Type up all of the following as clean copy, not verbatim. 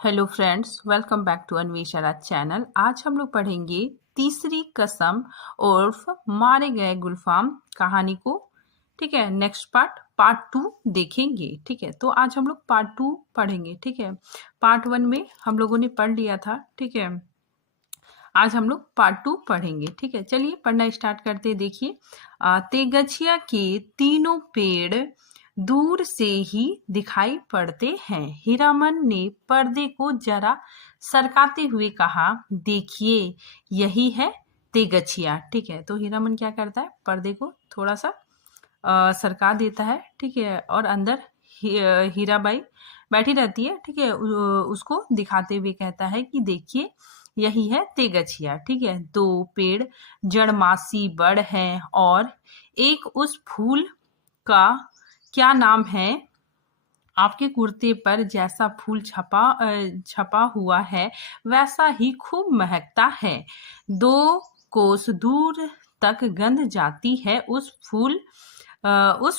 Hello friends, welcome back to Anvesha channel. आज हम लोग पढ़ेंगे तीसरी कसम उर्फ मारे गए गुलफाम कहानी को। ठीक है, नेक्स्ट पार्ट 2 देखेंगे। ठीक है, तो आज हम लोग पार्ट 2 पढ़ेंगे। ठीक है, पार्ट 1 में हम लोगों ने पढ़ लिया था। ठीक है, आज हम लोग पार्ट 2 पढ़ेंगे। ठीक है, चलिए पढ़ना स्टार्ट करते हैं। देखिए, तेगछिया के तीनों पेड़ दूर से ही दिखाई पड़ते हैं। हीरामन ने पर्दे को जरा सरकाते हुए कहा, देखिए यही है तेगछिया। ठीक है, तो हीरामन क्या करता है, पर्दे को थोड़ा सा सरका देता है। ठीक है, और अंदर हीराबाई बैठी रहती है। ठीक है, उसको दिखाते हुए कहता है कि देखिए यही है तेगछिया। ठीक है, दो पेड़ जड़मासी बड़ हैं और एक उस फूल का क्या नाम है, आपके कुर्ते पर जैसा फूल छपा हुआ है वैसा ही खूब महकता है। 2 कोस दूर तक गंध जाती है। उस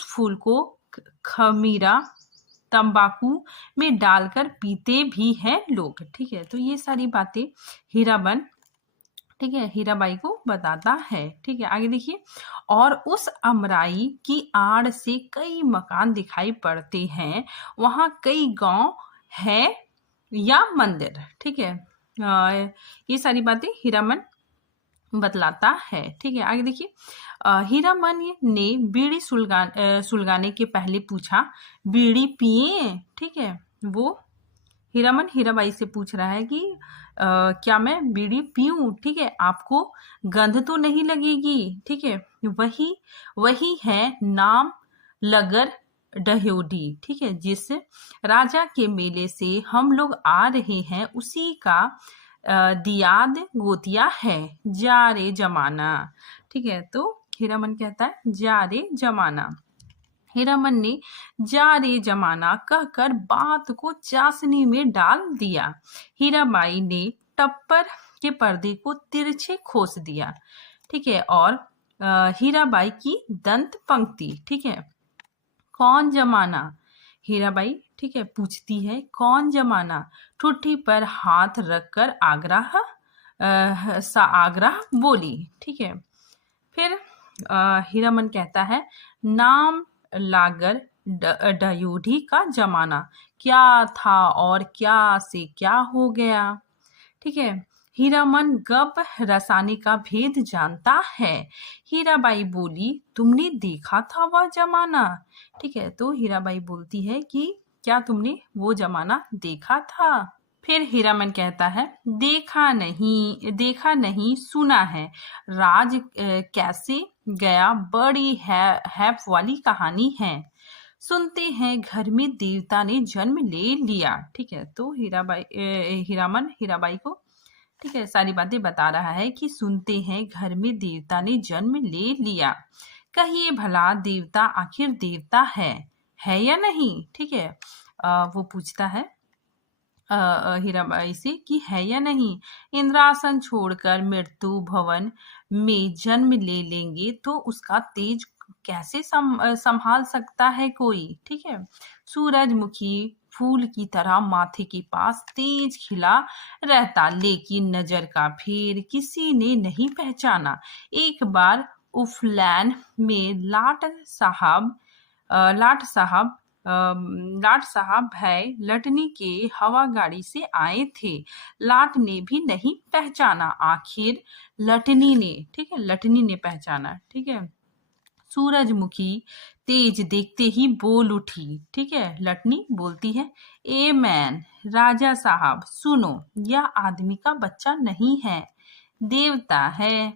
फूल को खमीरा तंबाकू में डालकर पीते भी हैं लोग। ठीक है, तो ये सारी बातें हीराबन, ठीक है, हीराबाई को बताता है। ठीक है, आगे देखिए, और उस अमराई की आड़ से कई मकान दिखाई पड़ते हैं। वहां कई गांव है या मंदिर। ठीक है, ये सारी बातें हीरामन बतलाता है। ठीक है, आगे देखिए, हीरामन ने बीड़ी सुलगाने के पहले पूछा, बीड़ी पिए? ठीक है, वो हीरामन हीराबाई से पूछ रहा है कि क्या मैं बीड़ी पीऊं? ठीक है, आपको गंध तो नहीं लगेगी? ठीक है, वही वही है, नाम लगर डह्योडी। ठीक है, जिस राजा के मेले से हम लोग आ रहे हैं उसी का दियाद गोतिया है। जा रे जमाना। ठीक है, तो हीरामन कहता है जा रे जमाना। हीरामन ने जा रे जमाना कहकर बात को चाशनी में डाल दिया। हीराबाई ने टप्पर के पर्दे को तिरछे खोस दिया। ठीक है, और हीराबाई की दंत पंक्ति। ठीक है, कौन जमाना? हीराबाई, ठीक है, पूछती है कौन जमाना। ठुड्डी पर हाथ रखकर आग्रह बोली। ठीक है, फिर हीरामन कहता है, नाम लागर डयोढ़ी का जमाना। क्या था और क्या से क्या हो गया? ठीक है, हीरामन गप रसानी का भेद जानता है। हीराबाई बोली, तुमने देखा था वह जमाना? ठीक है, तो हीराबाई बोलती है कि क्या तुमने वो जमाना देखा था? फिर हीरामन कहता है, देखा नहीं सुना है। राज कैसे गया बड़ी हैप वाली कहानी है। सुनते हैं घर में देवता ने जन्म ले लिया। ठीक है, तो हीरामन हीराबाई को, ठीक है, सारी बातें बता रहा है कि सुनते हैं घर में देवता ने जन्म ले लिया। कहिए भला देवता आखिर देवता है या नहीं? ठीक है, वो पूछता है हीराबाई से कि है या नहीं। इंद्रासन छोड़कर मृत्यु भवन में जन्म ले लेंगे तो उसका तेज कैसे संभाल सकता है कोई? ठीक है, सूरजमुखी फूल की तरह माथे के पास तेज खिला रहता, लेकिन नजर का फेर किसी ने नहीं पहचाना। एक बार उफलैन में लाट साहब लाट साहब भय लटनी के हवा गाड़ी से आए थे। लाट ने भी नहीं पहचाना। आखिर लटनी ने, ठीक है, लटनी ने पहचाना। ठीक है, सूरजमुखी तेज देखते ही बोल उठी। ठीक है, लटनी बोलती है, ए मैन, राजा साहब सुनो, यह आदमी का बच्चा नहीं है, देवता है।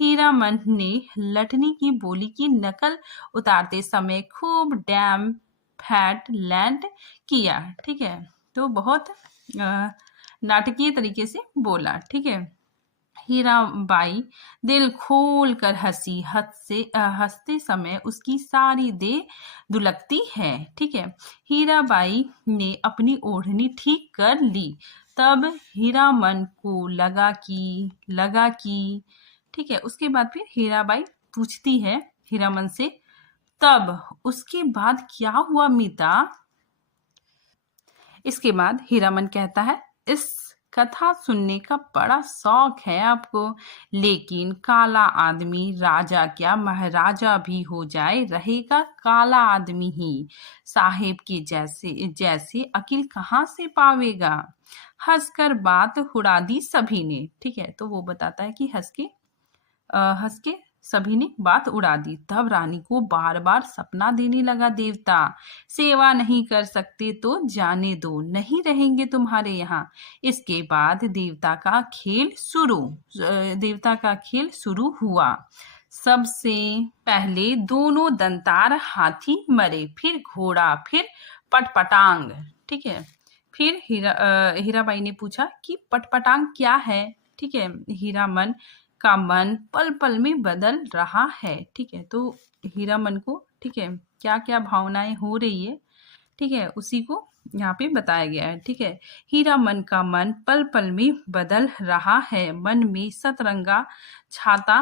हीरामन ने लटनी की बोली की नकल उतारते समय खूब डैम फैट लैंड किया। ठीक है, तो बहुत नाटकीय तरीके से बोला। ठीक है, हीराबाई दिल खोल कर हंसते समय उसकी सारी देह दुलकती है। ठीक है, हीराबाई ने अपनी ओढ़नी ठीक कर ली। तब हीरामन को लगा कि ठीक है, उसके बाद फिर हीराबाई पूछती है हीरामन से, तब उसके बाद क्या हुआ मीता? इसके बाद हीरामन कहता है, इस कथा सुनने का बड़ा शौक है आपको, लेकिन काला आदमी राजा क्या महाराजा भी हो जाए रहेगा काला आदमी ही। साहेब के जैसे जैसे अकिल कहाँ से पावेगा। हंसकर बात उड़ा दी सभी ने। ठीक है, तो वो बताता है कि हंस के सभी ने बात उड़ा दी। तब रानी को बार बार सपना देने लगा देवता, सेवा नहीं कर सकते तो जाने दो, नहीं रहेंगे तुम्हारे यहाँ। इसके बाद देवता का खेल शुरू हुआ। सबसे पहले दोनों दंतार हाथी मरे, फिर घोड़ा, फिर पटपटांग। ठीक है, फिर हीराबाई ने पूछा कि पटपटांग क्या है। ठीक है, हीरामन का मन पल पल में बदल रहा है। ठीक है, तो हीरामन को, ठीक है, क्या क्या भावनाएं हो रही है, ठीक है, उसी को यहाँ पे बताया गया है। ठीक है, हीरामन का मन पल पल में बदल रहा है, मन में सतरंगा छाता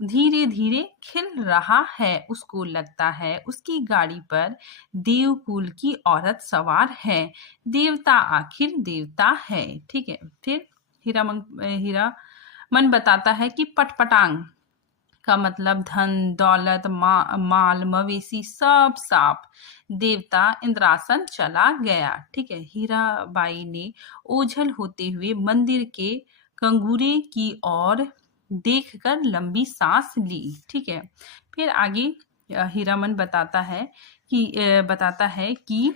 धीरे धीरे खिल रहा है। उसको लगता है उसकी गाड़ी पर देवकुल की औरत सवार है, देवता आखिर देवता है। ठीक है, फिर हीरामन बताता है कि पटपटांग का मतलब धन दौलत माल मवेशी सब साफ, देवता इंद्रासन चला गया। ठीक है, हीराबाई ने ओझल होते हुए मंदिर के कंगूरे की ओर देखकर लंबी सांस ली। ठीक है, फिर आगे हीरामन बताता है कि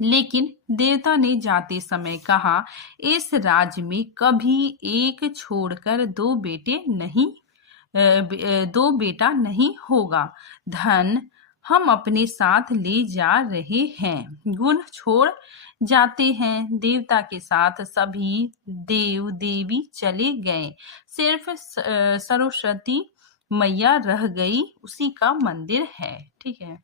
लेकिन देवता ने जाते समय कहा, इस राज्य में कभी एक छोड़कर दो बेटा नहीं होगा। धन हम अपने साथ ले जा रहे हैं, गुण छोड़ जाते हैं। देवता के साथ सभी देव देवी चले गए, सिर्फ सरस्वती मैया रह गई, उसी का मंदिर है। ठीक है,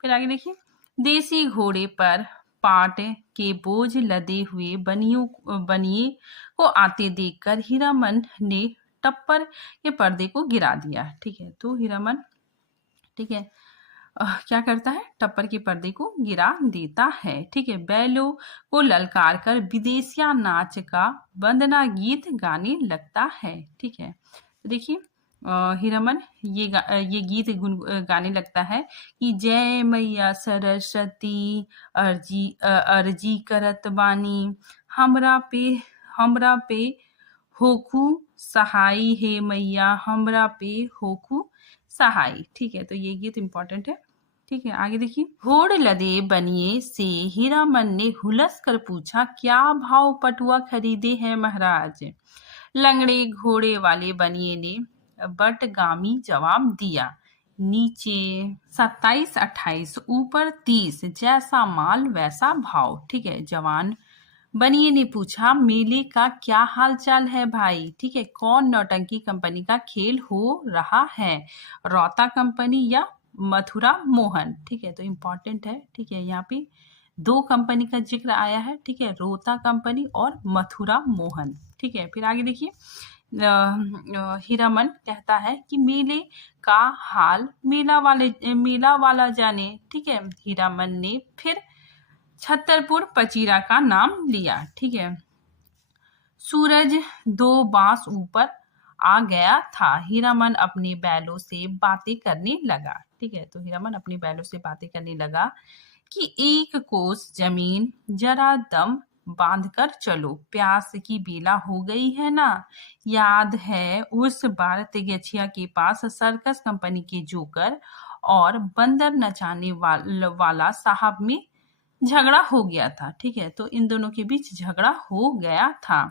फिर आगे देखिए, देसी घोड़े पर पाट के बोझ लदे हुए बनिए को आते देखकर हीरामन ने टप्पर के पर्दे को गिरा दिया। ठीक है, तो हीरामन, ठीक है, क्या करता है, टप्पर के पर्दे को गिरा देता है। ठीक है, बैलों को ललकार कर विदेशिया नाच का वंदना गीत गाने लगता है। ठीक है, देखिए हीरामन ये गीत गाने लगता है कि जय मैया सरस्वती अर्जी करत बानी, हमरा पे होखू सहाय, हे मैया हमरा पे होखू सहाय। ठीक है, तो ये गीत इंपॉर्टेंट है। ठीक है, आगे देखिए, घोड़ लदे बनिए से हीरामन ने हुलस कर पूछा, क्या भाव पटुआ खरीदे हैं महाराज। लंगड़े घोड़े वाले बनिए ने बटगामी जवाब दिया, नीचे 27-28, ऊपर 30, जैसा माल वैसा भाव। ठीक है, जवान बनिए ने पूछा, मेले का क्या हाल चाल है भाई। ठीक है, कौन नौटंकी कंपनी का खेल हो रहा है, रौता कंपनी या मथुरा मोहन। ठीक है, तो इम्पोर्टेंट है। ठीक है, यहाँ पे दो कंपनी का जिक्र आया है। ठीक है, रोता कंपनी और मथुरा मोहन। ठीक है, फिर आगे देखिए, हीरामन कहता है कि मेले का हाल मेला वाला जाने। ठीक है, हीरामन ने फिर छतरपुर पचीरा का नाम लिया। ठीक है, सूरज 2 बांस ऊपर आ गया था, हीरामन अपने बैलों से बातें करने लगा। ठीक है, तो हीरामन अपने बैलों से बातें करने लगा कि एक कोस जमीन जरा दम बांध कर चलो, प्यास की बेला हो गई है ना। याद है उस बार तिगछिया के पास सर्कस कंपनी के जोकर और बंदर नचाने वाला साहब में झगड़ा हो गया था। ठीक है, तो इन दोनों के बीच झगड़ा हो गया था।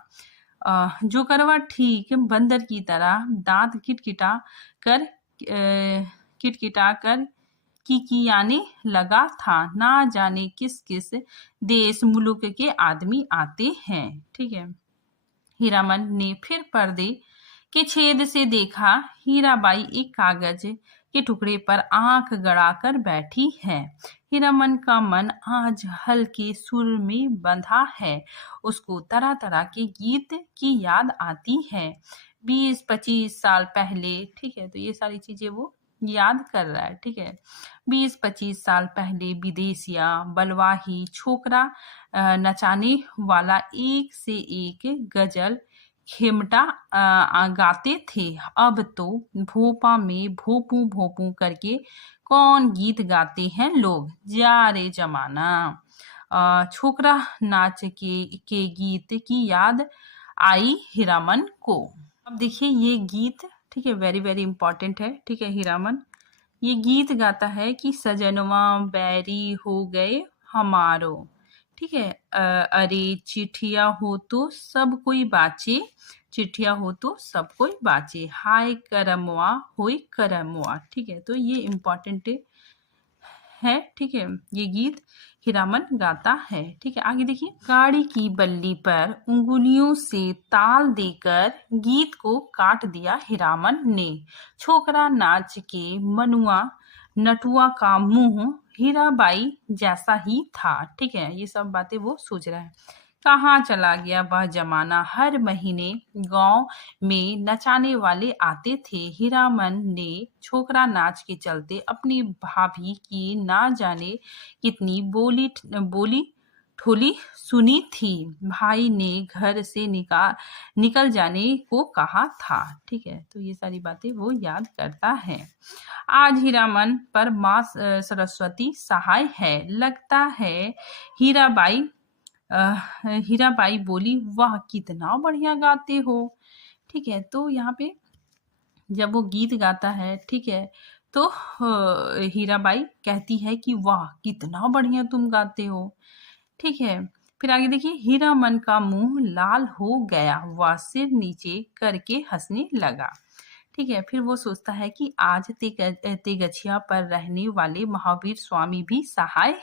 जोकरवा ठीक बंदर की तरह दांत किटकिटा कर किकियाने लगा था, ना जाने किस किस देश मुल्क के आदमी आते हैं। ठीक है, हीरामन ने फिर पर्दे के छेद से देखा, हीराबाई एक कागज के टुकड़े पर आंख गड़ाकर बैठी है। हीरामन का मन आज हल्के सुर में बंधा है, उसको तरह तरह के गीत की याद आती है, 20-25 साल पहले। ठीक है, तो ये सारी चीजें वो याद कर रहा है। ठीक है, 20-25 साल पहले विदेशिया बलवाही छोकरा नचाने वाला एक से एक गजल खेमटा गाते थे। अब तो भोपा में भोपू भोपू करके कौन गीत गाते हैं लोग। जा रे जमाना। छोकरा नाच के गीत की याद आई हीरामन को। अब देखिए ये गीत, ठीक है, वेरी वेरी इंपॉर्टेंट है। ठीक है, हीरामन ये गीत गाता है कि सजनवा बैरी हो गए हमारो। ठीक है, अरे चिट्ठिया हो तो सब कोई बाचे, चिट्ठिया हो तो सब कोई बाचे, हाय करमवा होय करमवा। ठीक है, तो ये इम्पोर्टेंट है। ठीक है, ये गीत हीरामन गाता है। ठीक है, आगे देखिए, गाड़ी की बल्ली पर उंगलियों से ताल देकर गीत को काट दिया हीरामन ने। छोकरा नाच के मनुआ नटुआ का मुंह हीराबाई जैसा ही था। ठीक है, ये सब बातें वो सोच रहा है। कहाँ चला गया वह जमाना, हर महीने गांव में नचाने वाले आते थे। हीरामन ने छोकरा नाच के चलते अपनी भाभी की ना जाने कितनी बोली ठोली सुनी थी। भाई ने घर से निकल जाने को कहा था। ठीक है, तो ये सारी बातें वो याद करता है। आज हीरामन पर माँ सरस्वती सहाय है, लगता है। हीराबाई हीराबाई बोली, वाह कितना बढ़िया गाते हो। ठीक है, तो यहाँ पे जब वो गीत गाता है, ठीक है, तो हीराबाई कहती है कि वाह कितना बढ़िया तुम गाते हो। ठीक है, फिर आगे देखिए, हीरामन का मुंह लाल हो गया, वह सिर नीचे करके हंसने लगा। ठीक है, फिर वो सोचता है कि आज तेगछिया पर रहने वाले महावीर स्वामी भी सहाय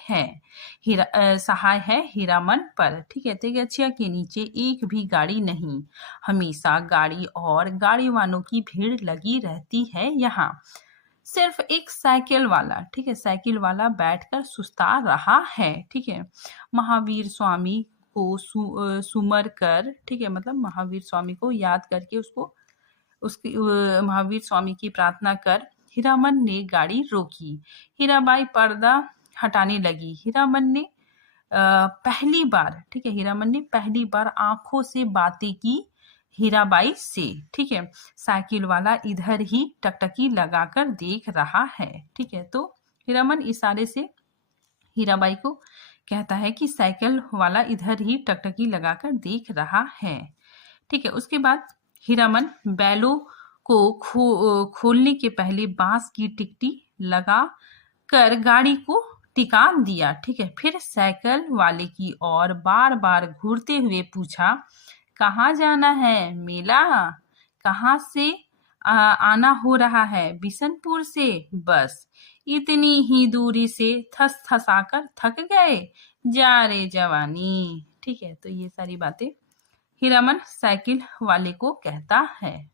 है हीरामन पर। ठीक है, तेगछिया के नीचे एक भी गाड़ी नहीं, हमेशा गाड़ी और गाड़ी वालों की भीड़ लगी रहती है। यहाँ सिर्फ एक साइकिल वाला, ठीक है, साइकिल वाला बैठकर सुस्ता रहा है। ठीक है, महावीर स्वामी को सुमर कर, ठीक है, मतलब महावीर स्वामी को याद करके उसकी महावीर स्वामी की प्रार्थना कर हीरामन ने गाड़ी रोकी। हीराबाई पर्दा हटाने लगी। हीरामन ने पहली बार, ठीक है, हीरामन ने पहली बार आंखों से बातें की हीराबाई से। ठीक है, साइकिल वाला इधर ही टकटकी लगाकर देख रहा है। ठीक है, तो हीरामन इशारे से हीराबाई को कहता है कि साइकिल वाला इधर ही टकटकी लगाकर देख रहा है। ठीक है, उसके बाद हीरामन बैलों को खोलने के पहले बांस की टिकटी लगा कर गाड़ी को टिका दिया। ठीक है, फिर साइकिल वाले की ओर बार बार घूरते हुए पूछा, कहाँ जाना है? मेला? कहाँ से आना हो रहा है? बिशनपुर से? बस इतनी ही दूरी से थस थसाकर थक गए? जा रे जवानी। ठीक है, तो ये सारी बातें हीरामन साइकिल वाले को कहता है।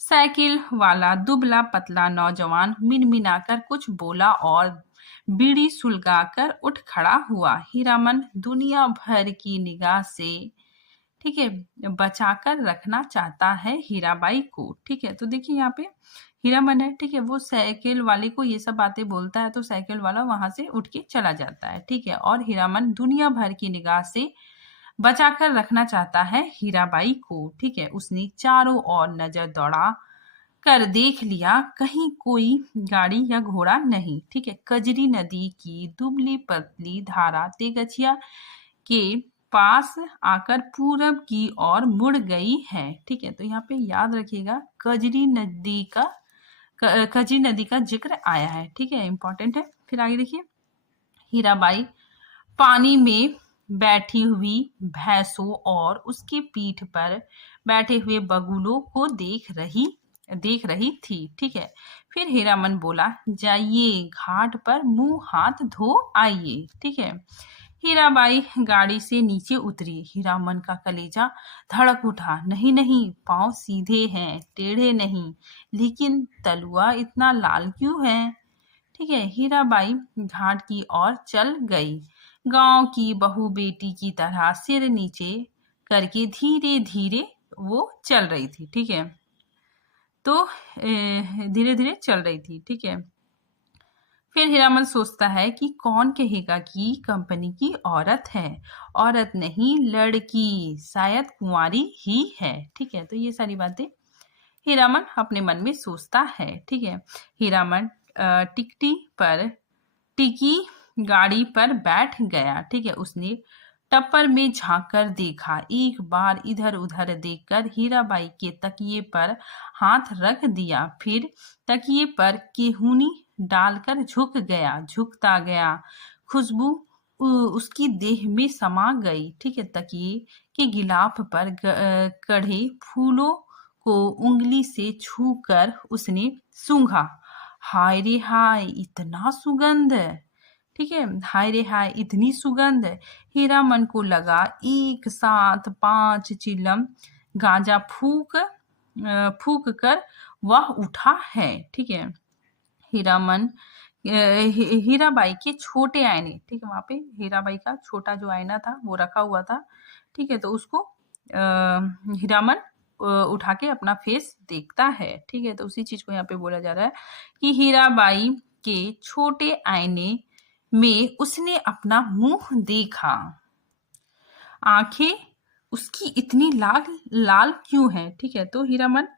साइकिल वाला दुबला पतला नौजवान मिनमिनाकर कुछ बोला और बीड़ी सुलगाकर उठ खड़ा हुआ। हीरामन दुनिया भर की निगाह से, ठीक है, बचाकर रखना चाहता है हीराबाई को। ठीक है, तो देखिए यहाँ पे हीरामन है, ठीक है, वो साइकिल वाले को ये सब बातें बोलता है तो साइकिल वाला वहां से उठ के चला जाता है। ठीक है, और हीरामन दुनिया भर की निगाह से बचाकर रखना चाहता है हीराबाई को। ठीक है, उसने चारों ओर नजर दौड़ा कर देख लिया, कहीं कोई गाड़ी या घोड़ा नहीं। ठीक है, कजरी नदी की दुबली पतली धारा तेगछिया के पास आकर पूरब की ओर मुड़ गई है। ठीक है, तो यहाँ पे याद रखिएगा कजरी नदी का जिक्र आया है। ठीक है, इंपॉर्टेंट है। फिर आगे देखिए, हीराबाई पानी में बैठी हुई भैंसों और उसके पीठ पर बैठे हुए बगुलों को देख रही थी। ठीक है, फिर हीरामन बोला, जाइए घाट पर मुंह हाथ धो आइए। ठीक है, हीराबाई गाड़ी से नीचे उतरी। हीरामन का कलेजा धड़क उठा। नहीं नहीं, पांव सीधे हैं, टेढ़े नहीं, लेकिन तलुआ इतना लाल क्यों है? ठीक है, हीराबाई घाट की ओर चल गई। गांव की बहू बेटी की तरह सिर नीचे करके धीरे धीरे वो चल रही थी। ठीक है, तो धीरे धीरे चल रही थी। ठीक है, फिर हीरामन सोचता है कि कौन कहेगा कि कंपनी की औरत है। औरत नहीं, लड़की, शायद कुंवारी ही है। ठीक है, तो ये सारी बातें हीरामन अपने मन में सोचता है। ठीक है, हीरामन टिकटी पर टिकी गाड़ी पर बैठ गया। ठीक है, उसने टप्पर में झांक कर देखा। एक बार इधर उधर देखकर हीराबाई के तकिए पर हाथ रख दिया, फिर तकिए पर केहूनी डालकर झुक गया। झुकता गया, खुशबू उसकी देह में समा गई। ठीक है, तकिए के गिलाफ पर कढ़े फूलों को उंगली से छूकर उसने सूंघा। हाय रे हाय, इतना सुगंध! ठीक है, हाय रे हाय, इतनी सुगंध! हीरामन को लगा एक साथ 5 चिलम गांजा फूक कर वह उठा है। ठीक है, हीरामन हीराबाई के छोटे आईने, ठीक है, वहां पे हीराबाई का छोटा जो आईना था वो रखा हुआ था। ठीक है, तो उसको हीरामन उठा के अपना फेस देखता है। ठीक है, तो उसी चीज को यहाँ पे बोला जा रहा है कि हीराबाई के छोटे आईने में उसने अपना मुंह देखा। आंखें उसकी इतनी लाल लाल क्यों है? ठीक है, तो हीरामन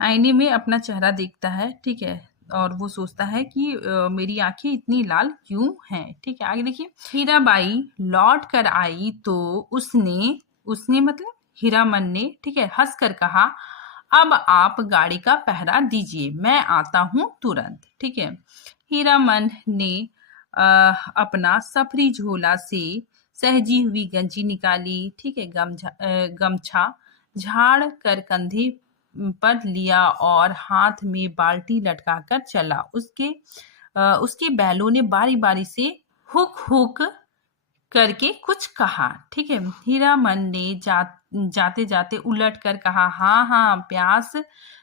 आईने में अपना चेहरा देखता है। ठीक है, और वो सोचता है कि मेरी आंखें इतनी लाल क्यों हैं। ठीक है, आगे देखिए, हीराबाई लौट कर आई तो उसने मतलब हीरामन ने, ठीक है, हंस कर कहा, अब आप गाड़ी का पहरा दीजिए, मैं आता हूं तुरंत। ठीक है, हीरामन ने अपना सफरी झोला से सहजी हुई गंजी निकाली। ठीक है, गमछा झाड़ कर कंधे पर लिया और हाथ में बाल्टी लटकाकर चला। उसके बैलों ने बारी बारी से हुक हुक करके कुछ कहा। ठीक है, हीरामन ने जाते जाते उलट कर कहा, हाँ हाँ, प्यास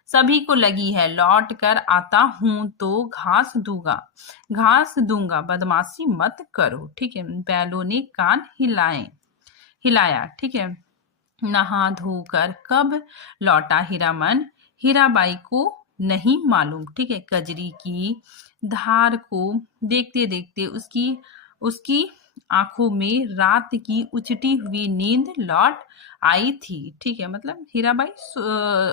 सभी को लगी है, लौट कर आता हूं तो घास दूंगा, बदमाशी मत करो। ठीक है, बैलों ने कान हिलाया। ठीक है, नहा धोकर कब लौटा हीरामन, हीराबाई को नहीं मालूम। ठीक है, कजरी की धार को देखते देखते उसकी आंखों में रात की उचटी हुई नींद लौट आई थी। ठीक है, मतलब हीराबाई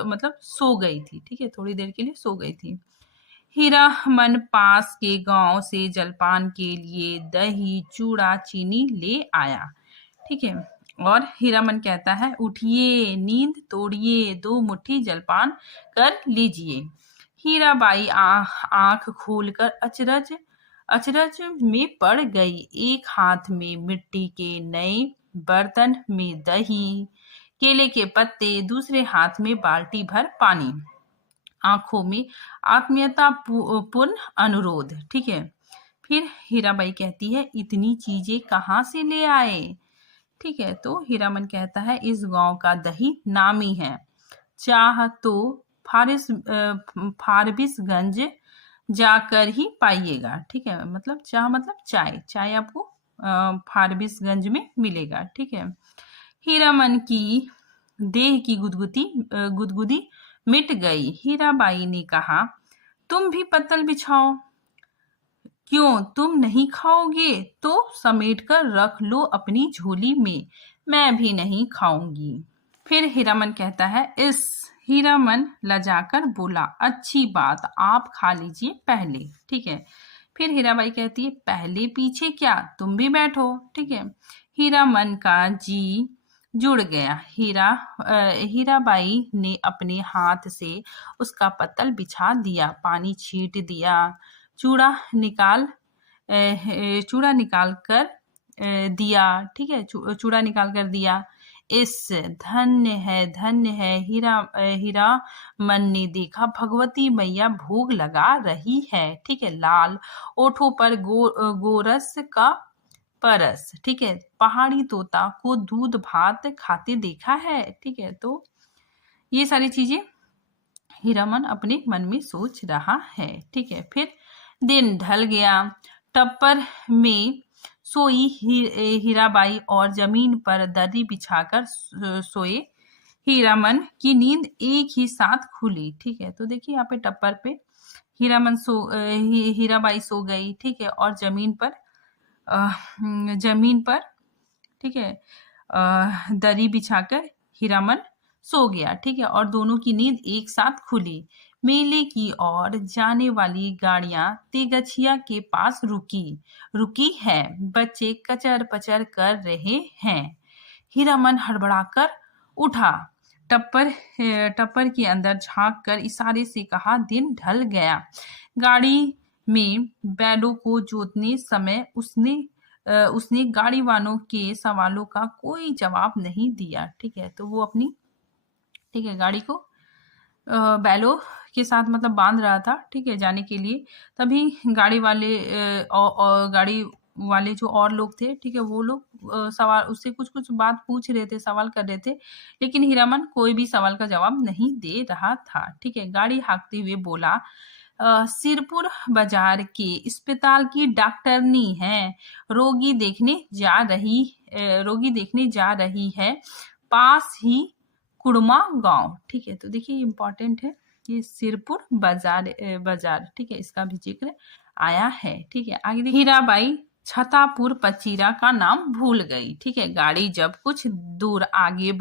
मतलब सो गई थी। ठीक है, थोड़ी देर के लिए सो गई थी। हीरामन पास के गांव से जलपान के लिए दही चूड़ा चीनी ले आया। ठीक है, और हीरामन कहता है, उठिए, नींद तोड़िए, 2 मुट्ठी जलपान कर लीजिए। हीराबाई आंख खोलकर अचरज में पड़ गई। एक हाथ में मिट्टी के नए बर्तन में दही, केले के पत्ते, दूसरे हाथ में बाल्टी भर पानी, आंखों में आत्मीयता पूर्ण अनुरोध। ठीक है, फिर हीराबाई कहती है, इतनी चीजें कहाँ से ले आए? ठीक है, तो हीरामन कहता है, इस गांव का दही नामी है, चाह तो फारबिसगंज जाकर ही पाइएगा। ठीक है, मतलब चाह मतलब चाय आपको फारबिसगंज में मिलेगा। ठीक है, हीरामन की देह की गुदगुदी मिट गई। हीराबाई ने कहा, तुम भी पत्तल बिछाओ। क्यों, तुम नहीं खाओगे तो समेट कर रख लो अपनी झोली में, मैं भी नहीं खाऊंगी। फिर हीरामन कहता है, इस हीरामन लजाकर बोला, अच्छी बात, आप खा लीजिए पहले। ठीक है, फिर हीराबाई कहती है, पहले पीछे क्या, तुम भी बैठो। ठीक है, हीरामन का जी जुड़ गया। हीराबाई ने अपने हाथ से उसका पत्तल बिछा दिया, पानी छीट दिया, चूड़ा निकाल कर दिया। ठीक है, चूड़ा निकाल कर दिया। इस धन्य है हीरा मन ने देखा, भगवती मैया भोग लगा रही है। ठीक है, लाल ओठों पर गोरस का परस। ठीक है, पहाड़ी तोता को दूध भात खाते देखा है। ठीक है, तो ये सारी चीजें हीरामन अपने मन में सोच रहा है। ठीक है, फिर दिन ढल गया। टप्पर में सोई हीराबाई और जमीन पर दर्री बिछाकर सोए हीरामन की नींद एक ही साथ खुली। ठीक है, तो देखिए यहाँ पे टप्पर पे हीराबाई सो गई। ठीक है, और जमीन पर ठीक है दरी बिछाकर हीरामन सो गया। ठीक है, और दोनों की नींद एक साथ खुली। मेले की ओर जाने वाली गाड़ियां तेगछिया के पास रुकी है। बच्चे कचर पचर कर रहे हैं। हीरामन हड़बड़ाकर उठा। टप्पर टप्पर के अंदर झांक कर इशारे से कहा, दिन ढल गया। गाड़ी में बैलों को जोतने समय उसने गाड़ी वालों के सवालों का कोई जवाब नहीं दिया। ठीक है, तो वो अपनी ठीक है गाड़ी को बैलों के साथ मतलब बांध रहा था। ठीक है, जाने के लिए। तभी गाड़ी वाले जो और लोग थे, ठीक है, वो लोग सवाल उससे कुछ कुछ बात पूछ रहे थे, सवाल कर रहे थे, लेकिन हीरामन कोई भी सवाल का जवाब नहीं दे रहा था। ठीक है, गाड़ी हाँकते हुए बोला, सिरपुर बाजार के अस्पताल की डॉक्टरनी है। रोगी देखने जा रही है। पास ही कुड़मा गांव। ठीक है, तो देखिए इम्पोर्टेंट है ये सिरपुर बाजार। ठीक है, इसका भी जिक्र आया है। ठीक है, आगे देखिए, हीराबाई छतापुर पचीरा का नाम भूल गई। ठीक है, गाड़ी जब कुछ दूर आगे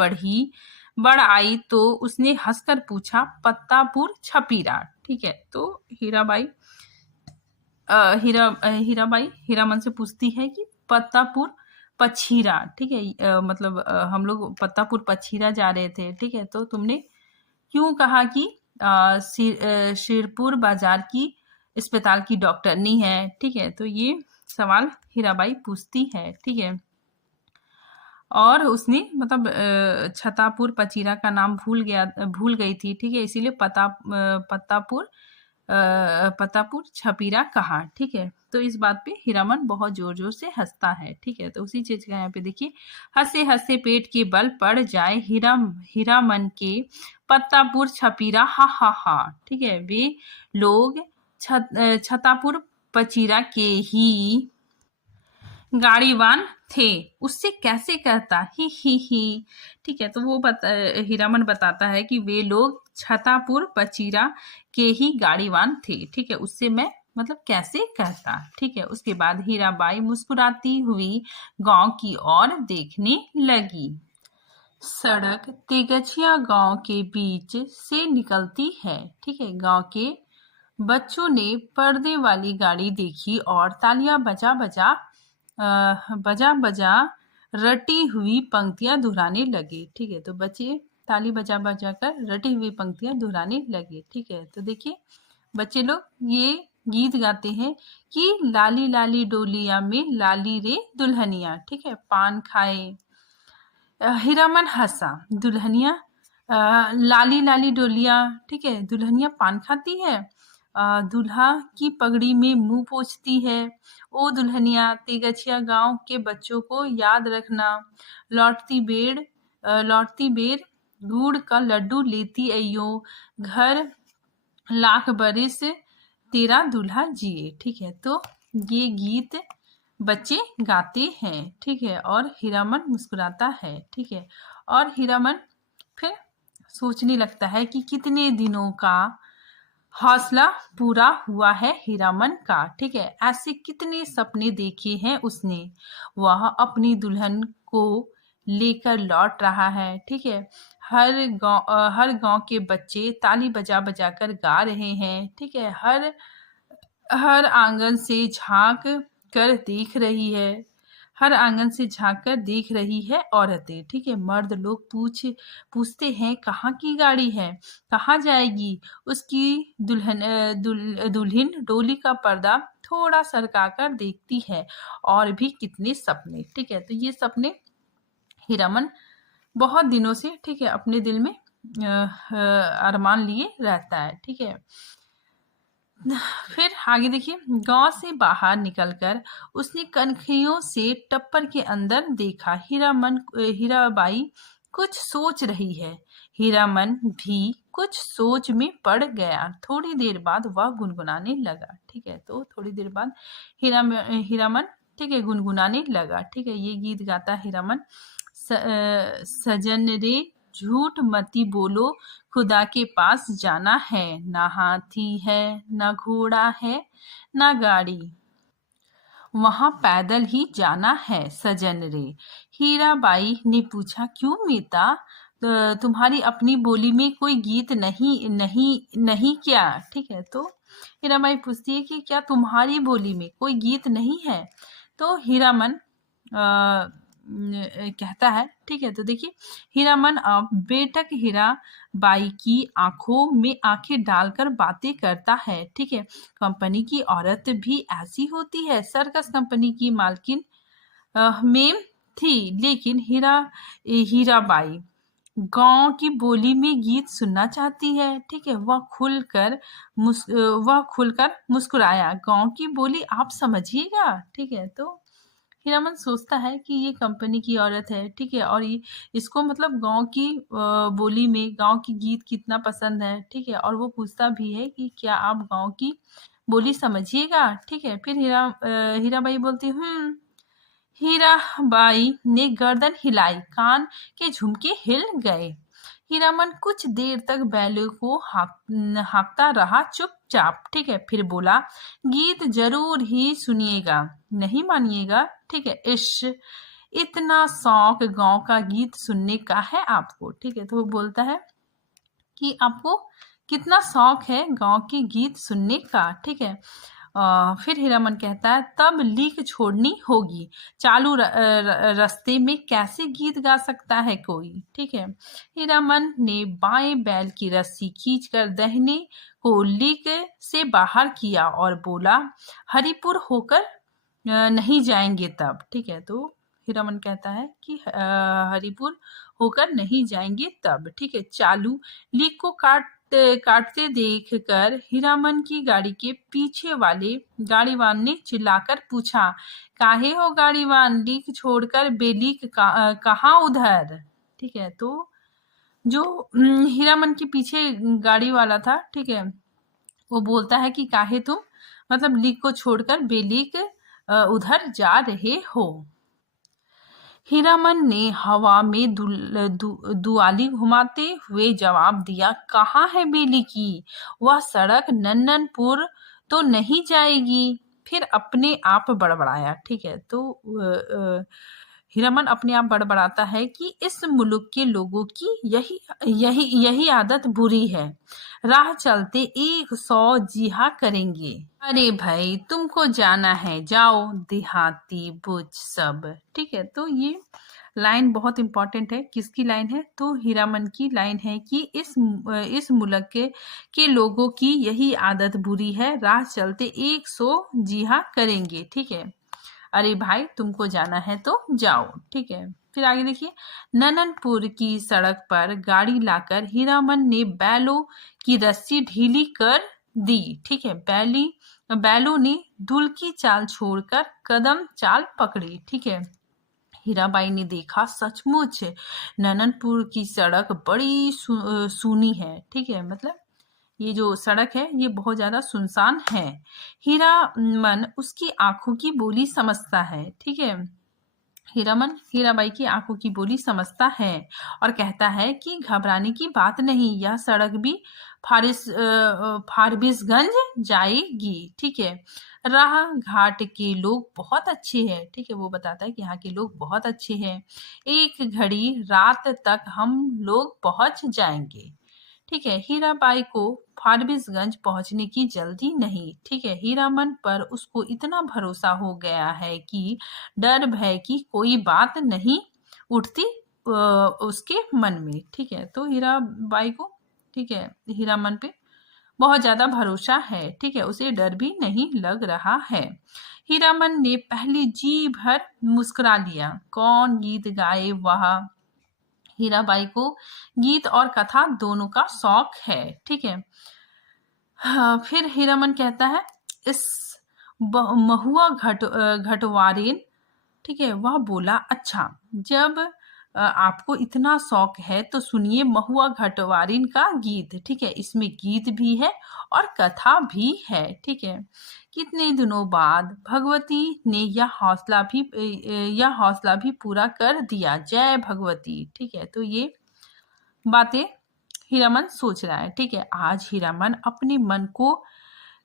बढ़ आई तो उसने हंसकर पूछा, पत्तापुर छपीरा। ठीक है, तो हीराबाई हीरामन से पूछती है कि पत्तापुर पछीरा। ठीक है, मतलब हम लोग पत्तापुर पछीरा जा रहे थे। ठीक है, तो तुमने क्यों कहा कि शिरपुर बाजार की अस्पताल की डॉक्टरनी है। ठीक है, तो ये सवाल हीराबाई पूछती है। ठीक है, और उसने मतलब छतापुर पचीरा का नाम भूल गई थी। ठीक है, इसीलिए पत्तापुर छपीरा कहा। ठीक है, तो इस बात पे हीरामन बहुत जोर जोर से हंसता है। ठीक है, तो उसी चीज का यहाँ पे देखिए, हंसे हंसे पेट के बल पड़ जाए हीरामन के, पत्तापुर छपीरा हा हा हा। ठीक है, वे लोग छतापुर पचीरा के ही गाड़ीवान थे। उससे कैसे कहता, ही। ठीक है, तो वो हीरामन बताता है कि वे लोग छतापुर पचीरा के ही गाड़ीवान थे। ठीक है, उससे मैं मतलब कैसे कहता। ठीक है, उसके बाद हीराबाई मुस्कुराती हुई गांव की ओर देखने लगी। सड़क तेगछिया गांव के बीच से निकलती है। ठीक है, गांव के बच्चों ने पर्दे वाली गाड़ी देखी और तालियां बजा बजा रटी हुई पंक्तियां दोहराने लगे। ठीक है, तो बच्चे ताली बजा बजा कर रटी हुई पंक्तियां दोहराने लगे। ठीक है, तो देखिए बच्चे लोग ये गीत गाते हैं कि लाली लाली डोलिया में लाली रे दुल्हनिया। ठीक है, पान खाए। हीरामन हंसा। दुल्हनिया लाली लाली डोलिया। ठीक है, दुल्हनिया पान खाती है, दूल्हा की पगड़ी में मुंह पोंछती है। ओ दुल्हनिया, तेगछिया गांव के बच्चों को याद रखना। लौटती बेर गुड़ का लड्डू लेती अइयो। घर लाख बरिस तेरा दूल्हा जिए। ठीक है, तो ये गीत बच्चे गाते हैं। ठीक है, और हीरामन मुस्कुराता है। ठीक है, और हीरामन फिर सोचने लगता है कि कितने दिनों का हौसला पूरा हुआ है हीरामन का। ठीक है, ऐसे कितने सपने देखे हैं उसने। वह अपनी दुल्हन को लेकर लौट रहा है। ठीक है, हर गांव के बच्चे ताली बजा बजा कर गा रहे हैं। ठीक है, हर आंगन से झांक कर देख रही है औरतें। ठीक है, मर्द लोग पूछते हैं, कहाँ की गाड़ी है, कहाँ जाएगी उसकी दुल्हन। डोली का पर्दा थोड़ा सरका कर देखती है। और भी कितने सपने। ठीक है, तो ये सपने हीरामन बहुत दिनों से ठीक है अपने दिल में अरमान लिए रहता है। ठीक है, फिर आगे देखिए, गांव से बाहर निकलकर उसने कनखियों से टप्पर के अंदर देखा। हीराबाई कुछ सोच रही है। हीरामन भी कुछ सोच में पड़ गया। थोड़ी देर बाद वह गुनगुनाने लगा। ठीक है, तो थोड़ी देर बाद हीरामन ठीक है गुनगुनाने लगा। ठीक है, ये गीत गाता हीरामन, सजन रे झूठ मती बोलो, खुदा के पास जाना है। ना हाथी है, ना घोड़ा है, ना गाड़ी, वहां पैदल ही जाना है सजन रे। हीराबाई ने पूछा, क्यों मीता, तुम्हारी अपनी बोली में कोई गीत नहीं नहीं नहीं क्या? ठीक है, तो हीराबाई पूछती है कि क्या तुम्हारी बोली में कोई गीत नहीं है? तो हीरामन कहता है, ठीक है, तो देखिए हीरामन अब बेटक हीराबाई की आंखों में आंखें डालकर बातें करता है। ठीक है, कंपनी की औरत भी ऐसी होती है। सर्कस कंपनी की मालकिन में थी, लेकिन हीराबाई गांव की बोली में गीत सुनना चाहती है। ठीक है, वह खुलकर मुस्कुराया। गांव की बोली आप समझिएगा। ठीक है, तो हीरामन सोचता है कि ये कंपनी की औरत है, ठीक है, और ये इसको मतलब गांव की बोली में गांव की गीत कितना पसंद है। ठीक है, और वो पूछता भी है कि क्या आप गांव की बोली समझिएगा। ठीक है, फिर हीराबाई बोलती, हीराबाई ने गर्दन हिलाई, कान के झुमके हिल गए। हीरामन कुछ देर तक बैलों को हाँकता रहा चुपचाप। ठीक है, फिर बोला, गीत जरूर ही सुनिएगा, नहीं मानिएगा। ठीक है, इतना शौक गांव का गीत सुनने का है आपको। ठीक है, तो वो बोलता है कि आपको कितना शौक है गांव के गीत सुनने का। ठीक है, फिर हीरामन कहता है, तब लीक छोड़नी होगी, चालू रास्ते में कैसे गीत गा सकता है कोई। ठीक है, हीरामन ने बाएं बैल की रस्सी खींचकर दाहिने को लीक से बाहर किया और बोला, हरिपुर होकर नहीं जाएंगे तब। ठीक है, तो हीरामन कहता है कि हरिपुर होकर नहीं जाएंगे तब। ठीक है, चालू लीक को काटते देखकर हीरामन की गाड़ी के पीछे वाले गाड़ीवान ने चिल्लाकर पूछा, काहे हो गाड़ीवान, लीक छोड़कर बेलीक कहाँ उधर? ठीक है, तो जो हीरामन के पीछे गाड़ी वाला था, ठीक है, वो बोलता है कि काहे तुम मतलब लीक को छोड़कर बेलीक उधर जा रहे हो। हीरामन ने हवा में दुआली घुमाते हुए जवाब दिया, कहाँ है बेली की? वह सड़क नन्ननपुर तो नहीं जाएगी। फिर अपने आप बड़बड़ाया। ठीक है, तो हीरामन अपने आप बड़बड़ाता है कि इस मुल्क के लोगों की यही यही यही आदत बुरी है, राह चलते 100 जिहा करेंगे। अरे भाई, तुमको जाना है जाओ, देहाती बुझ सब। ठीक है, तो ये लाइन बहुत इंपॉर्टेंट है। किसकी लाइन है? तो हीरामन की लाइन है कि इस मुल्क के लोगों की यही आदत बुरी है, राह चलते 100 जिहा करेंगे। ठीक है, अरे भाई तुमको जाना है तो जाओ। ठीक है, फिर आगे देखिए, नननपुर की सड़क पर गाड़ी लाकर हीरामन ने बैलों की रस्सी ढीली कर दी। ठीक है, बैलों ने धुल की चाल छोड़कर कदम चाल पकड़ी। ठीक है, हीराबाई ने देखा, सचमुच नननपुर की सड़क बड़ी सूनी है। ठीक है, मतलब ये जो सड़क है ये बहुत ज्यादा सुनसान है। हीरामन उसकी आंखों की बोली समझता है। ठीक है, हीरामन हीराबाई की आंखों की बोली समझता है और कहता है कि घबराने की बात नहीं, यह सड़क भी फारबिसगंज जाएगी। ठीक है, राह घाट के लोग बहुत अच्छे हैं। ठीक है, वो बताता है कि यहाँ के लोग बहुत अच्छे हैं, एक घड़ी रात तक हम लोग पहुंच जाएंगे। ठीक है, हीराबाई को फारबिसगंज पहुंचने की जल्दी नहीं। ठीक है, हीरामन पर उसको इतना भरोसा हो गया है कि डर भय की कोई बात नहीं उठती उसके मन में। ठीक है, तो हीराबाई को, ठीक है, हीरामन पे बहुत ज्यादा भरोसा है। ठीक है, उसे डर भी नहीं लग रहा है। हीरामन ने पहली जी भर मुस्कुरा लिया। कौन गीत गाए? वह हीराबाई को गीत और कथा दोनों का शौक है। ठीक है, फिर हीरामन कहता है, इस महुआ घटवारेन, ठीक है, वह बोला, अच्छा जब आपको इतना शौक है तो सुनिए महुआ घटवारिन का गीत। ठीक है, इसमें गीत भी है और कथा भी है। ठीक है, कितने दिनों बाद भगवती ने यह हौसला भी पूरा कर दिया। जय भगवती। ठीक है, तो ये बातें हीरामन सोच रहा है। ठीक है, आज हीरामन अपने मन को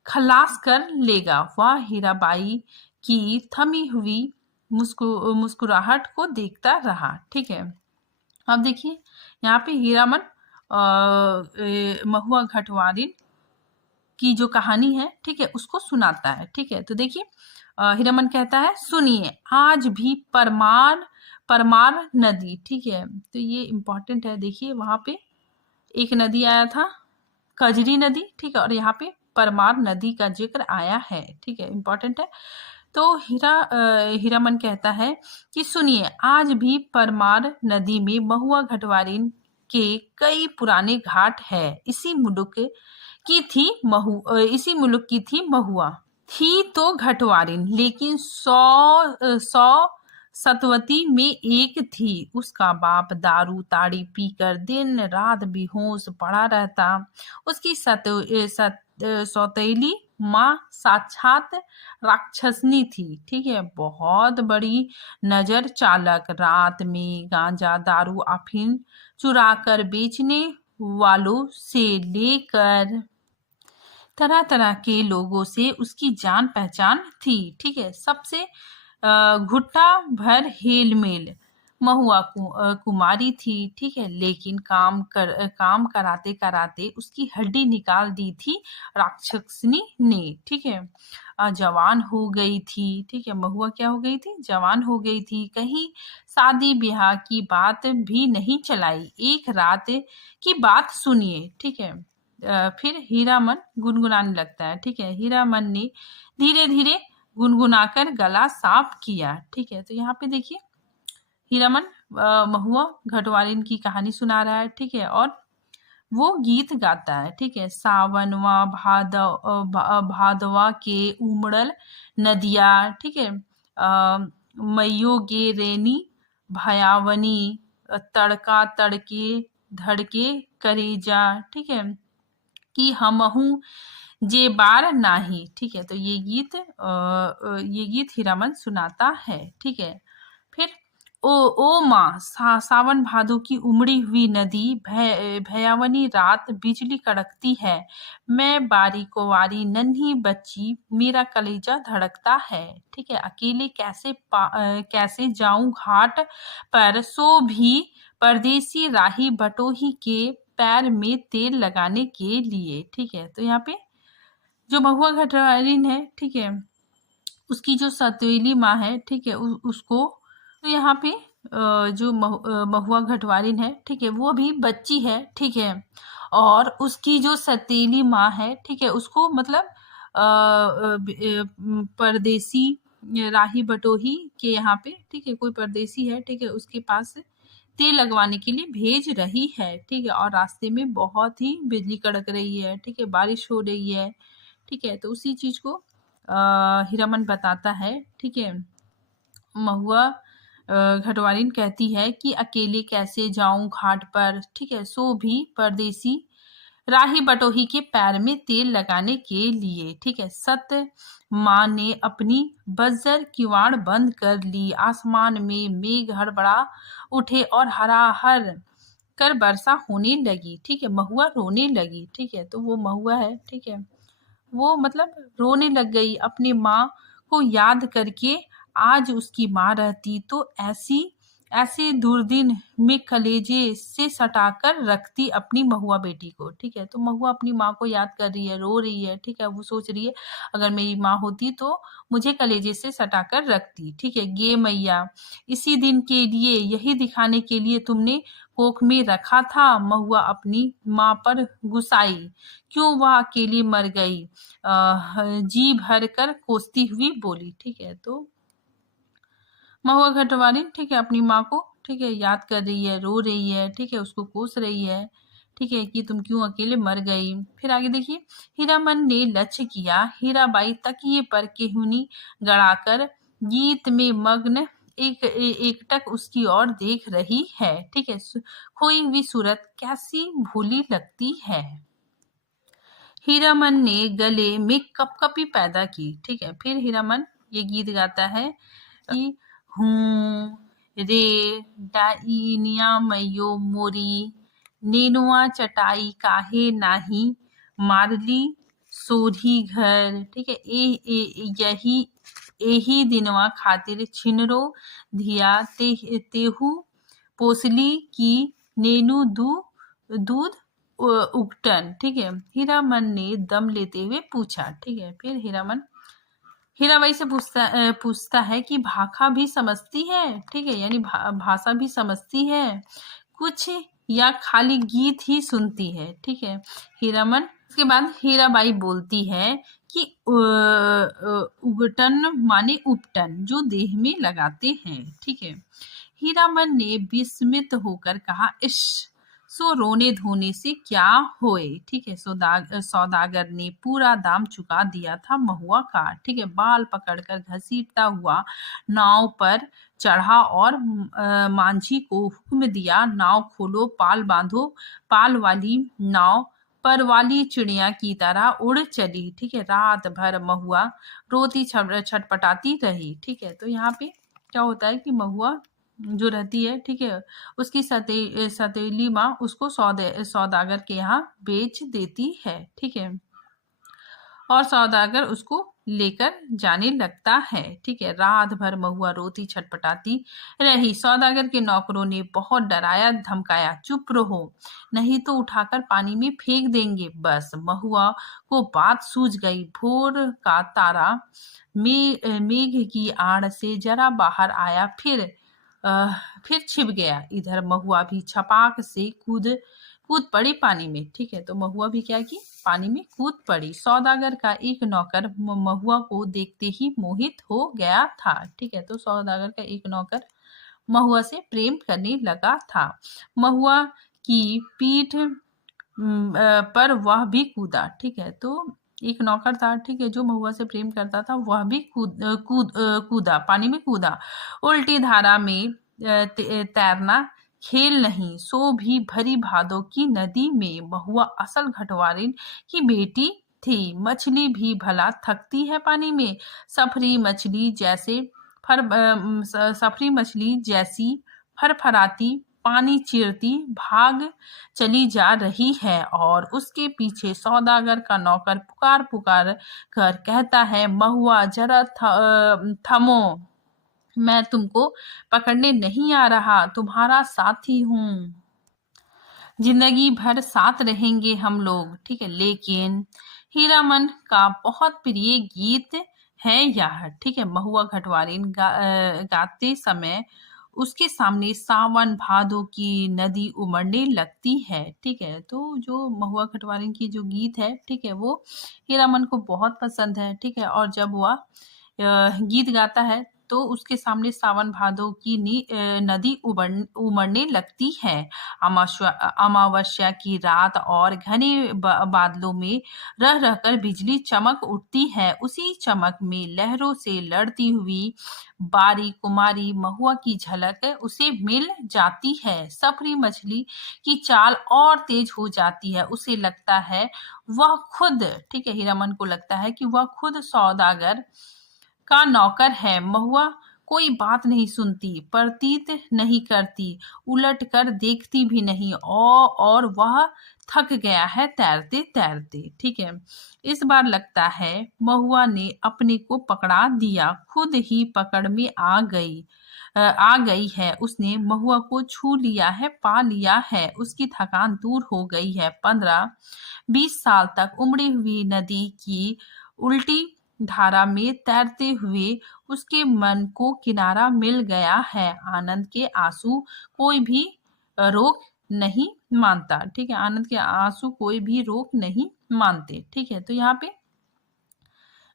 खलास कर लेगा। वह हीराबाई की थमी हुई मुस्कुराहट को देखता रहा। ठीक है, अब देखिए यहाँ पे हीरामन महुआ घटवारिन की जो कहानी है, ठीक है, उसको सुनाता है। ठीक है, तो देखिए हीरामन कहता है, सुनिए आज भी परमार परमार नदी, ठीक है, तो ये इम्पोर्टेंट है। देखिए वहां पे एक नदी आया था, कजरी नदी, ठीक है, और यहाँ पे परमार नदी का जिक्र आया है। ठीक है, इम्पोर्टेंट है। तो हीरामन कहता है कि सुनिए आज भी परमार नदी में महुआ घटवारिन के कई पुराने घाट है। इसी मुल्क की थी महुआ। थी तो घटवारिन, लेकिन 100 सतवती में एक थी। उसका बाप दारू ताड़ी पीकर दिन रात बेहोश पड़ा रहता। उसकी सौतेली माँ साक्षात राक्षसनी थी। ठीक है, बहुत बड़ी नजर चालक, रात में गांजा दारू अफीम चुरा कर बेचने वालों से लेकर तरह तरह के लोगों से उसकी जान पहचान थी। ठीक है, सबसे घुट्टा भर हेलमेल महुआ कुमारी थी। ठीक है, लेकिन काम कराते कराते उसकी हड्डी निकाल दी थी राक्षसनी ने। ठीक है, जवान हो गई थी। ठीक है, महुआ क्या हो गई थी? जवान हो गई थी। कहीं शादी ब्याह की बात भी नहीं चलाई। एक रात की बात सुनिए। ठीक है, फिर हीरामन गुनगुनाने लगता है। ठीक है, हीरामन ने धीरे धीरे गुनगुनाकर गला साफ किया। ठीक है, तो यहाँ पे देखिए हीरामन महुआ घटवारिन की कहानी सुना रहा है। ठीक है, और वो गीत गाता है। ठीक है, सावनवा भादवा के उमड़ल नदिया, ठीक है, मैयो गे रेनी भयावनी, तड़का तड़के धड़के करेजा, ठीक है, कि हमहू जे बार नाही। ठीक है, तो ये गीत हीरामन सुनाता है। ठीक है, फिर ओ माँ सावन भादो की उमड़ी हुई नदी, भयावनी रात बिजली कड़कती है। मैं बारी को वारी नन्ही बच्ची, मेरा कलेजा धड़कता है। ठीक है, अकेले कैसे जाऊं घाट पर, सो भी परदेसी राही बटोही के पैर में तेल लगाने के लिए। ठीक है, तो यहाँ पे जो महुआ घटवारिन है, ठीक है, उसकी जो सतेली माँ है, ठीक है, उसको तो यहाँ पे जो महुआ घटवारिन है, ठीक है, वो अभी बच्ची है। ठीक है, और उसकी जो सतेली माँ है, ठीक है, उसको मतलब परदेसी राही बटोही के यहाँ पे, ठीक है, कोई परदेसी है, ठीक है, उसके पास तेल लगवाने के लिए भेज रही है। ठीक है, और रास्ते में बहुत ही बिजली कड़क रही है। ठीक है, बारिश हो रही है। ठीक है, तो उसी चीज को हीरामन बताता है। ठीक है, महुआ घटवारिन कहती है कि अकेले कैसे जाऊं घाट पर, ठीक है, सो भी परदेसी राही बटोही के पैर में तेल लगाने के लिए। ठीक है, सत्य माँ ने अपनी बज्जर किवाड़ बंद कर ली। आसमान में मेघ हड़बड़ा उठे और हराहर कर वर्षा होने लगी। ठीक है, महुआ रोने लगी। ठीक है, तो वो महुआ है, ठीक है, वो मतलब रोने लग गई अपनी माँ को याद करके। आज उसकी माँ रहती तो ऐसे दुर्दिन में कलेजे से सटाकर रखती अपनी महुआ बेटी को। ठीक है, तो महुआ अपनी माँ को याद कर रही है, रो रही है। ठीक है, वो सोच रही है अगर मेरी माँ होती तो मुझे कलेजे से सटाकर रखती। ठीक है, गे मैया, इसी दिन के लिए, यही दिखाने के लिए तुमने कोख में रखा था। महुआ अपनी माँ पर गुस्साई, क्यों वह अकेली मर गई, जी भर कर कोसती हुई बोली। ठीक है, तो महुआ घटवारिन, ठीक है, अपनी माँ को, ठीक है, याद कर रही है, रो रही है। ठीक है, उसको कोस रही है। ठीक है, कि तुम क्यों अकेले मर गई। फिर आगे देखिए, हीरामन ने लक्ष्य किया। हीराबाई तकिए पर केहूनी गड़ाकर गीत में मग्न एकटक उसकी ओर देख रही है। ठीक है, खोई हुई सूरत कैसी भूली लगती है। हीरामन ने गले में कपकपी पैदा की। ठीक है, फिर हीरामन ये गीत गाता है कि हूँ रे डाइनिया मैयो मोरी, नेनुआ चटाई काहे नाही, मारली सोधी घर। ठीक है, यही एही दिनवा खातिर छिनरो धिया तेहू पोसली की नेनु दूध उगटन। ठीक है, हीरामन ने दम लेते हुए पूछा। ठीक है, फिर हीराबाई से पूछता है कि भाषा भी समझती है। ठीक है, यानी भाषा भी समझती है कुछ, या खाली गीत ही सुनती है। ठीक है, हीरामन उसके बाद हीराबाई बोलती है कि उगटन माने उपटन, जो देह में लगाते हैं। ठीक है, हीरामन ने विस्मित होकर कहा, इश, सो रोने धोने से क्या होए। ठीक है, सौदागर ने पूरा दाम चुका दिया था महुआ का। ठीक है, बाल पकड़कर घसीटता हुआ नाव पर चढ़ा और मांझी को हुक्म दिया, नाव खोलो, पाल बांधो। पाल वाली नाव पर वाली चिड़िया की तरह उड़ चली। ठीक है, रात भर महुआ रोती छटपटाती रही। ठीक है, तो यहाँ पे क्या होता है कि महुआ जो रहती है, ठीक है, उसकी सतीली माँ उसको सौदागर के यहाँ बेच देती है। ठीक है, और सौदागर उसको लेकर जाने लगता है। ठीक है, रात भर महुआ रोती छटपटाती रही। सौदागर के नौकरों ने बहुत डराया धमकाया, चुप रहो नहीं तो उठाकर पानी में फेंक देंगे। बस महुआ को बात सूझ गई। भोर का तारा मेघ की आड़ से जरा बाहर आया, फिर छिप गया। इधर महुआ भी छपाक से कूद पड़ी पानी में। ठीक है, तो महुआ भी क्या की, पानी में कूद पड़ी। सौदागर का एक नौकर महुआ को देखते ही मोहित हो गया था। ठीक है, तो सौदागर का एक नौकर महुआ से प्रेम करने लगा था। महुआ की पीठ पर वह भी कूदा। ठीक है, तो एक नौकर था, ठीक है, जो महुआ से प्रेम करता था, वह भी कूदा, पानी में कूदा। उल्टी धारा में तैरना खेल नहीं, सो भी भरी भादों की नदी में। महुआ असल घटवारिन की बेटी थी। मछली भी भला थकती है पानी में। सफरी मछली जैसी फरफराती पानी चीरती भाग चली जा रही है, और उसके पीछे सौदागर का नौकर पुकार पुकार कर कहता है, महुआ जरा थमो, मैं तुमको पकड़ने नहीं आ रहा, तुम्हारा साथी हूँ, जिंदगी भर साथ रहेंगे हम लोग। ठीक है, लेकिन हीरामन का बहुत प्रिय गीत है यह। ठीक है, महुआ घटवारिन गाते समय उसके सामने सावन भादों की नदी उमड़ने लगती है। ठीक है, तो जो महुआ घटवारिन की जो गीत है, ठीक है, वो हीरामन को बहुत पसंद है। ठीक है, और जब वह गीत गाता है तो उसके सामने सावन भादों की नदी उमड़ने लगती है। अमावस्या की रात और घने बादलों में रह रहकर बिजली चमक उठती है। उसी चमक में लहरों से लड़ती हुई बारी कुमारी महुआ की झलक उसे मिल जाती है। सफरी मछली की चाल और तेज हो जाती है। उसे लगता है वह खुद, ठीक है, हीरामन को लगता है कि वह खुद सौदागर का नौकर है। महुआ कोई बात नहीं सुनती, प्रतीत नहीं करती, उलट कर देखती भी नहीं, और वह थक गया है तैरते तैरते। ठीक है, इस बार लगता है महुआ ने अपने को पकड़ा दिया, खुद ही पकड़ में आ गई है। उसने महुआ को छू लिया है, पा लिया है, उसकी थकान दूर हो गई है। 15-20 साल तक उमड़ी हुई नदी की उल्टी धारा में तैरते हुए उसके मन को किनारा मिल गया है। आनंद के आंसू कोई भी रोक नहीं मानता। ठीक है, आनंद के आंसू कोई भी रोक नहीं मानते। ठीक है, तो यहाँ पे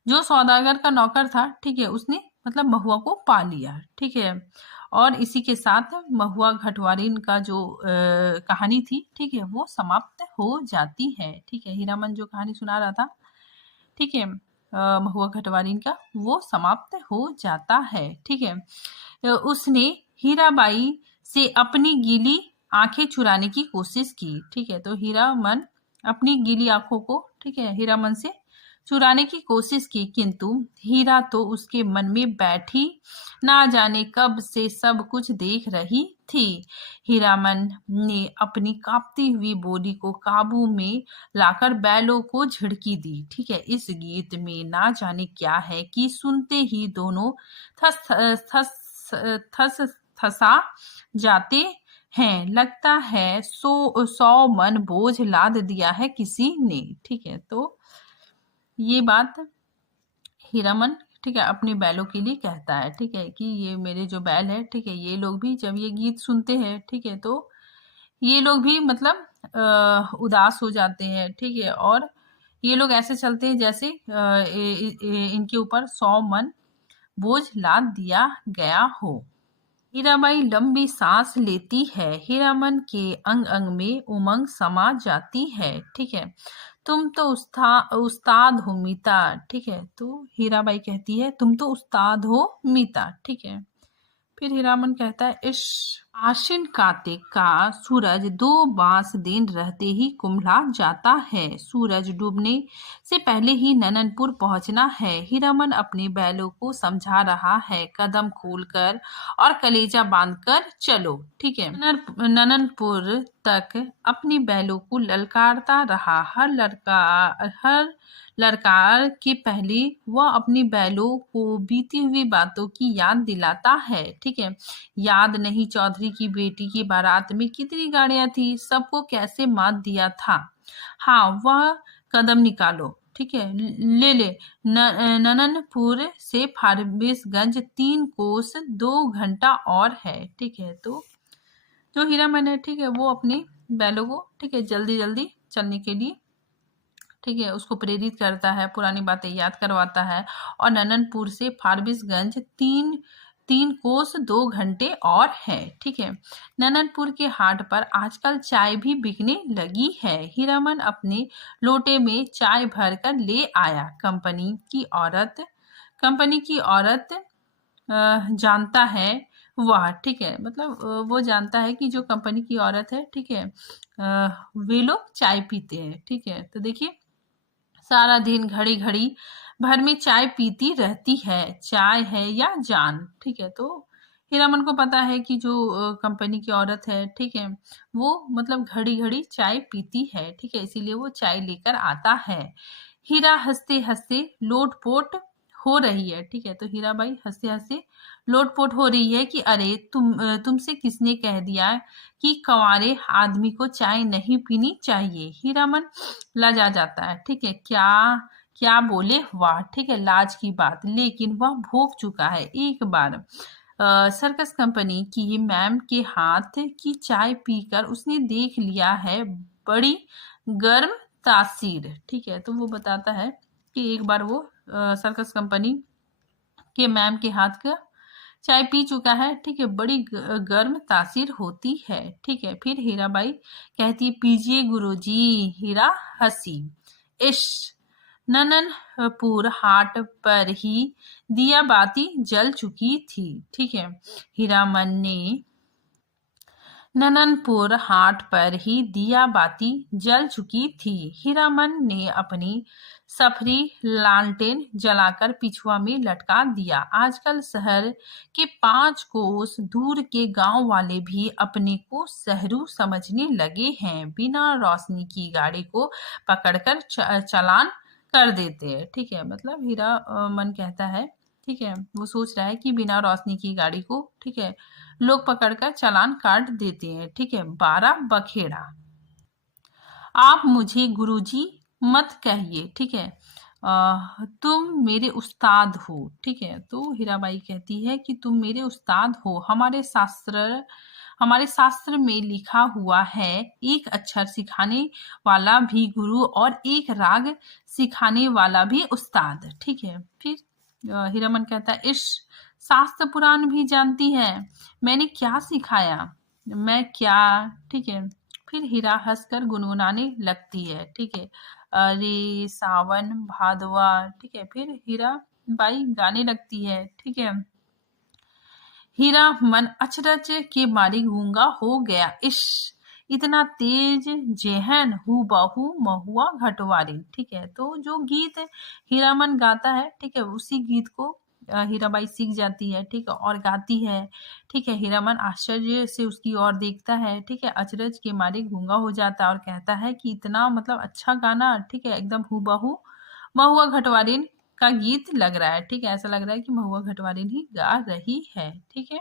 जो सौदागर का नौकर था, ठीक है, उसने मतलब महुआ को पा लिया। ठीक है, और इसी के साथ महुआ घटवारिन का जो कहानी थी, ठीक है, वो समाप्त हो जाती है। ठीक है, हीरामन जो कहानी सुना रहा था, ठीक है, महुआ घटवारिन का, वो समाप्त हो जाता है। ठीक है, उसने हीराबाई से अपनी गीली आंखें चुराने की कोशिश की। ठीक है, तो हीरामन अपनी गीली आंखों को, ठीक है, हीरामन से चुराने की कोशिश की, किंतु हीरा तो उसके मन में बैठी ना जाने कब से सब कुछ देख रही थी। हीरामन ने अपनी कांपती हुई बॉडी को काबू में लाकर बैलों को झिड़की दी। ठीक है, इस गीत में ना जाने क्या है कि सुनते ही दोनों थस थस थस थसा जाते हैं। लगता है 100 मन बोझ लाद दिया है किसी ने। ठीक है, तो ये बात हीरामन, ठीक है, अपने बैलों के लिए कहता है। ठीक है, कि ये मेरे जो बैल है, ठीक है, ये लोग भी जब ये गीत सुनते हैं, ठीक है, तो ये लोग भी मतलब उदास हो जाते हैं। ठीक है, और ये लोग ऐसे चलते हैं जैसे इनके ऊपर 100 मन बोझ लाद दिया गया हो। हीराबाई लंबी सांस लेती है। हीरामन के अंग अंग में उमंग समा जाती है। ठीक है, तुम तो उस्ताद हो मीता। ठीक है, तो हीराबाई कहती है तुम तो उस्ताद हो मीता। ठीक है, फिर हीरामन कहता है इस आश्विन कार्तिक का सूरज 2 बांस दिन रहते ही कुम्भला जाता है। सूरज डूबने से पहले ही नननपुर पहुंचना है। हीरामन अपने बैलों को समझा रहा है, कदम खोलकर और कलेजा बांधकर चलो। ठीक है, नननपुर तक अपनी बैलों को ललकारता रहा। हर लड़कार के पहले वह अपनी बैलों को बीती हुई बातों की याद दिलाता है। ठीक है, याद नहीं चौधरी की बेटी की बारात में कितनी गाड़ियां थी, सबको कैसे मात दिया था। हाँ, वह कदम निकालो। ठीक है, ले नननपुर से फारबिसगंज 3 कोस 2 घंटा और है। ठीक है, तो जो हीरामन है, ठीक है, वो अपने बैलों को, ठीक है, जल्दी जल्दी चलने के लिए, ठीक है, उसको प्रेरित करता है, पुरानी बातें याद करवाता है। और नननपुर से फारबिसगंज 3 कोस 2 घंटे और है। ठीक है, नननपुर के हाट पर आजकल चाय भी बिकने लगी है। हीरामन अपने लोटे में चाय भरकर ले आया। कंपनी की औरत जानता है वह, ठीक है, मतलब वो जानता है कि जो कंपनी की औरत है, ठीक है, वे लोग चाय पीते हैं। ठीक है, तो देखिए, सारा दिन घड़ी घड़ी भर में चाय पीती रहती है, चाय है या जान। ठीक है, तो हीरामन को पता है कि जो कंपनी की औरत है, ठीक है, वो मतलब घड़ी घड़ी चाय पीती है। ठीक है, इसीलिए वो चाय लेकर आता है। हीरा हंसते हंसते लोटपोट हो रही है। ठीक है, तो हीराबाई हंसते हंसते लोटपोट हो रही है कि अरे तुमसे किसने कह दिया कि कंवारे आदमी को चाय नहीं पीनी चाहिए। हीरामन लजा जाता है। ठीक है, क्या क्या बोले, वाह, ठीक है, लाज की बात। लेकिन वह भोग चुका है एक बार सर्कस कंपनी की मैम के हाथ की चाय पीकर उसने देख लिया है बड़ी गर्म तासीर। ठीक है, तो वो बताता है कि एक बार वो सर्कस कंपनी के मैम के हाथ का चाय पी चुका है। ठीक है, बड़ी गर्म तासीर होती है। ठीक है, फिर हीराबाई कहती पीजिए गुरुजी। हीरा हंसी। इश नननपुर हाट पर ही दिया बाती जल चुकी थी। ठीक है, हीरामन ने नननपुर हाट पर ही दिया बाती जल चुकी थी। हीरामन ने अपनी सफरी लालटेन जलाकर पिछुआ में लटका दिया। आजकल शहर के 5 कोस दूर के गांव वाले भी अपने को शहरू समझने लगे हैं। बिना रोशनी की गाड़ी को पकड़कर चालान कर देते हैं। ठीक है, मतलब हीरा मन कहता है, ठीक है, वो सोच रहा है कि बिना रोशनी की गाड़ी को, ठीक है, लोग पकड़कर चालान काट देते हैं। ठीक है, 12 बखेड़ा। आप मुझे गुरुजी मत कहिए। ठीक है, तुम मेरे उस्ताद हो। ठीक है, तो हीराबाई कहती है कि तुम मेरे उस्ताद हो। हमारे शास्त्र में लिखा हुआ है, एक अक्षर सिखाने वाला भी गुरु और एक राग सिखाने वाला भी उस्ताद। ठीक है, फिर हीरामन कहता है इस शास्त्र पुराण भी जानती है, मैंने क्या सिखाया, मैं क्या। ठीक है, फिर हीरा हंसकर गुनगुनाने लगती है। ठीक है, अरे सावन भादवा। ठीक है, फिर हीरा बाई गाने लगती है। ठीक है, हीरा मन अचरज के मारे गूंगा हो गया। इश इतना तेज जेहन हूबहू महुआ घटवारिन। ठीक है, तो जो गीत हीरामन गाता है, ठीक है, उसी गीत को हीराबाई सीख जाती है, ठीक है, और गाती है। ठीक है, हीरामन आश्चर्य से उसकी ओर देखता है, ठीक है, अचरज के मारे गूंगा हो जाता है और कहता है कि इतना मतलब अच्छा गाना, ठीक है, एकदम हूबहू महुआ घटवारिन का गीत लग रहा है। ठीक है, ऐसा लग रहा है कि महुआ घटवारिन ही गा रही है। ठीक है।